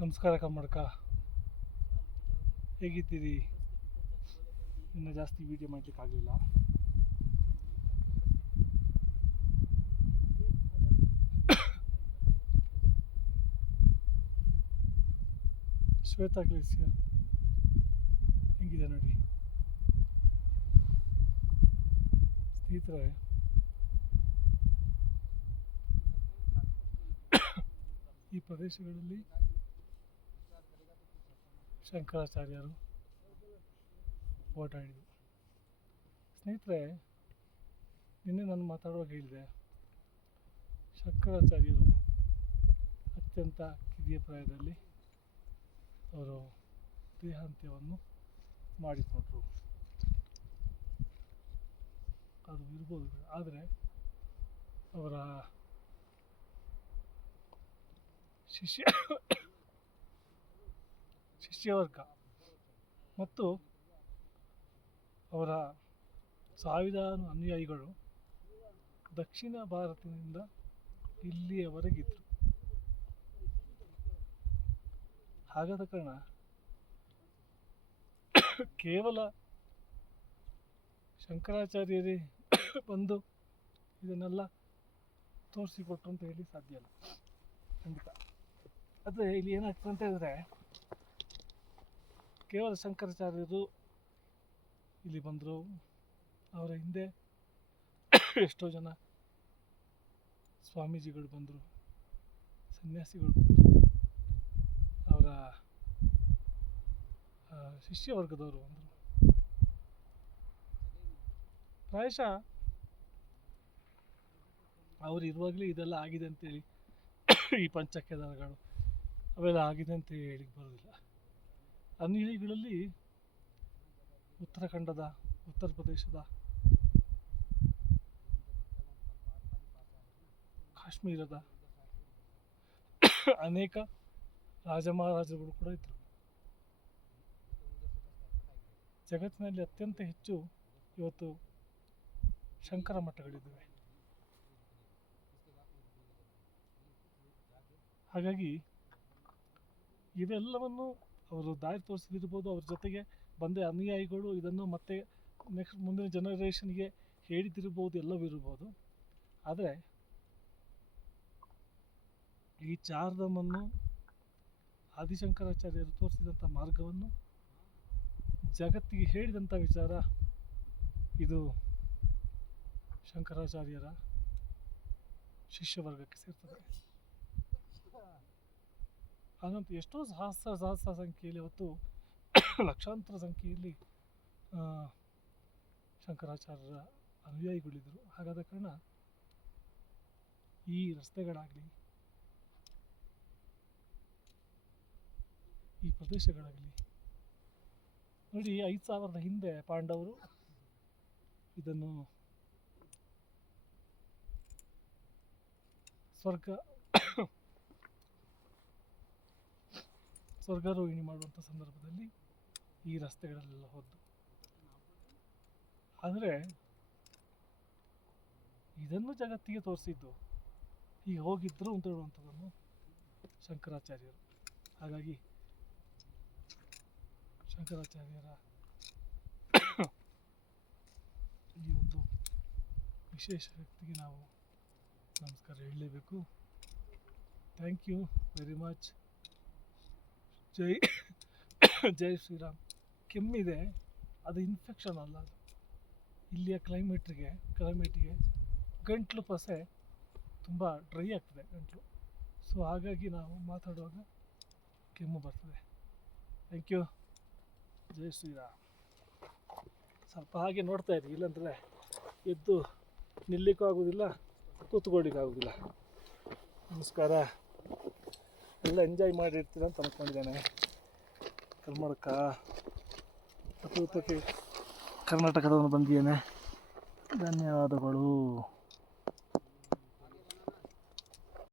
ನಮಸ್ಕಾರ ಕಮ್ಮಡ್ಕ, ಹೇಗಿದ್ದೀರಿ? ಇನ್ನು ಜಾಸ್ತಿ ವೀಡಿಯೋ ಮಾಡಲಿಕ್ಕಾಗಲಿಲ್ಲ. ಶ್ವೇತಾ ಗ್ಲೇಸಿಯರ್ ಹೆಂಗಿದೆ ನೋಡಿ ಸ್ನೇಹಿತರೆ. ಈ ಪ್ರದೇಶಗಳಲ್ಲಿ ಶಂಕರಾಚಾರ್ಯರು ಓಡಾಡಿದರು. ಸ್ನೇಹಿತರೆ, ನಿನ್ನೆ ನಾನು ಮಾತಾಡುವಾಗ ಹೇಳಿದೆ, ಶಂಕರಾಚಾರ್ಯರು ಅತ್ಯಂತ ಕಿರಿಯ ಪ್ರಾಯದಲ್ಲಿ ಅವರು ದೇಹಾಂತ್ಯವನ್ನು ಮಾಡಿಕೊಂಡರು. ಅದು ಇರ್ಬೋದು, ಆದರೆ ಅವರ ಶಿಷ್ಯವರ್ಗ ಮತ್ತು ಅವರ ಸಾವಿರಾರು ಅನುಯಾಯಿಗಳು ದಕ್ಷಿಣ ಭಾರತದಿಂದ ಇಲ್ಲಿಯವರೆಗಿದ್ದರು. ಹಾಗಾದ ಕಾರಣ ಕೇವಲ ಶಂಕರಾಚಾರ್ಯರೇ ಬಂದು ಇದನ್ನೆಲ್ಲ ತೋರಿಸಿಕೊಟ್ರು ಅಂತ ಹೇಳಿ ಸಾಧ್ಯ ಇಲ್ಲ, ಖಂಡಿತ. ಆದರೆ ಇಲ್ಲಿ ಏನಾಗ್ತದೆ ಅಂತ ಹೇಳಿದ್ರೆ, ಕೇವಲ ಶಂಕರಾಚಾರ್ಯರು ಇಲ್ಲಿ ಬಂದರು, ಅವರ ಹಿಂದೆ ಎಷ್ಟೋ ಜನ ಸ್ವಾಮೀಜಿಗಳು ಬಂದರು, ಸನ್ಯಾಸಿಗಳು ಬಂದರು, ಅವರ ಶಿಷ್ಯವರ್ಗದವರು ಬಂದರು. ಪ್ರಾಯಶಃ ಅವರು ಇರುವಾಗಲೇ ಇದೆಲ್ಲ ಆಗಿದೆ ಅಂತೇಳಿ, ಈ ಪಂಚಕೇದಾರಗಳು ಅವೆಲ್ಲ ಆಗಿದೆ ಅಂತ ಹೇಳಿಕ್ಕೆ ಬರೋದಿಲ್ಲ. ಅನುಯಾಯಿಗಳಲ್ಲಿ ಉತ್ತರಾಖಂಡದ, ಉತ್ತರ ಪ್ರದೇಶದ, ಕಾಶ್ಮೀರದ ಅನೇಕ ರಾಜ ಮಹಾರಾಜರುಗಳು ಕೂಡ ಇದ್ದರು. ಜಗತ್ತಿನಲ್ಲಿ ಅತ್ಯಂತ ಹೆಚ್ಚು ಇವತ್ತು ಶಂಕರ ಮಠಗಳಿದ್ದಾವೆ. ಹಾಗಾಗಿ ಇವೆಲ್ಲವನ್ನು ಅವರು ದಾರಿ ತೋರಿಸಿದಿರ್ಬೋದು. ಅವ್ರ ಜೊತೆಗೆ ಬಂದ ಅನುಯಾಯಿಗಳು ಇದನ್ನು ಮತ್ತೆ ನೆಕ್ಸ್ಟ್ ಮುಂದಿನ ಜನರೇಷನ್ಗೆ ಹೇಳಿದಿರ್ಬೋದು, ಎಲ್ಲವಿರ್ಬೋದು. ಆದರೆ ಈ ಚಾರ್ಧಾಮನ್ನು ಆದಿಶಂಕರಾಚಾರ್ಯರು ತೋರಿಸಿದಂಥ ಮಾರ್ಗವನ್ನು ಜಗತ್ತಿಗೆ ಹೇಳಿದಂಥ ವಿಚಾರ ಇದು ಶಂಕರಾಚಾರ್ಯರ ಶಿಷ್ಯವರ್ಗಕ್ಕೆ ಸೇರ್ತದೆ. ಹಾಗಂತ ಎಷ್ಟೋ ಸಹಸ್ರ ಸಂಖ್ಯೆಯಲ್ಲಿ, ಅವತ್ತು ಲಕ್ಷಾಂತರ ಸಂಖ್ಯೆಯಲ್ಲಿ ಶಂಕರಾಚಾರ್ಯರ ಅನುಯಾಯಿಗಳಿದ್ದರು. ಹಾಗಾದ ಕಾರಣ ಈ ರಸ್ತೆಗಳಾಗಲಿ, ಈ ಪ್ರದೇಶಗಳಾಗಲಿ ನೋಡಿ, 5000 ಹಿಂದೆ ಪಾಂಡವರು ಇದನ್ನು ಸ್ವರ್ಗಾರೋಹಿಣಿ ಮಾಡುವಂಥ ಸಂದರ್ಭದಲ್ಲಿ ಈ ರಸ್ತೆಗಳಲ್ಲೆಲ್ಲ ಹೋದ್ದು. ಆದರೆ ಇದನ್ನು ಜಗತ್ತಿಗೆ ತೋರಿಸಿದ್ದು, ಈಗ ಹೋಗಿದ್ರು ಅಂತ ಹೇಳುವಂಥದ್ದನ್ನು ಶಂಕರಾಚಾರ್ಯರು. ಹಾಗಾಗಿ ಶಂಕರಾಚಾರ್ಯರ ಈ ಒಂದು ವಿಶೇಷ ವ್ಯಕ್ತಿಗೆ ನಾವು ನಮಸ್ಕಾರ ಹೇಳಲೇಬೇಕು. Thank you very much. ಜೈ ಶ್ರೀರಾಮ್. ಕೆಮ್ಮಿದೆ, ಅದು ಇನ್ಫೆಕ್ಷನ್ ಅಲ್ಲ, ಅದು ಇಲ್ಲಿಯ ಕ್ಲೈಮೇಟಿಗೆ ಗಂಟ್ಲು ಪಸೆ ತುಂಬ ಡ್ರೈ ಆಗ್ತದೆ ಗಂಟ್ಲು. ಸೊ ಹಾಗಾಗಿ ನಾವು ಮಾತಾಡುವಾಗ ಕೆಮ್ಮು ಬರ್ತದೆ. Thank you. ಜೈ ಶ್ರೀರಾಮ್. ಸ್ವಲ್ಪ ಹಾಗೆ ನೋಡ್ತಾ ಇರಿ, ಇಲ್ಲಾಂದರೆ ಎದ್ದು ನಿಲ್ಲಿಕ್ಕೂ ಆಗೋದಿಲ್ಲ, ಕೂತ್ಕೊಳ್ಳಿಕ್ಕಾಗೋದಿಲ್ಲ. ನಮಸ್ಕಾರ. ಎಲ್ಲ ಎಂಜಾಯ್ ಮಾಡಿರ್ತೀರ ಅಂತ ಅಂದ್ಕೊಂಡಿದ್ದೇನೆ. ಕರ್ನಾಟಕದವನು ಬಂದಿದ್ದೇನೆ. ಧನ್ಯವಾದಗಳು.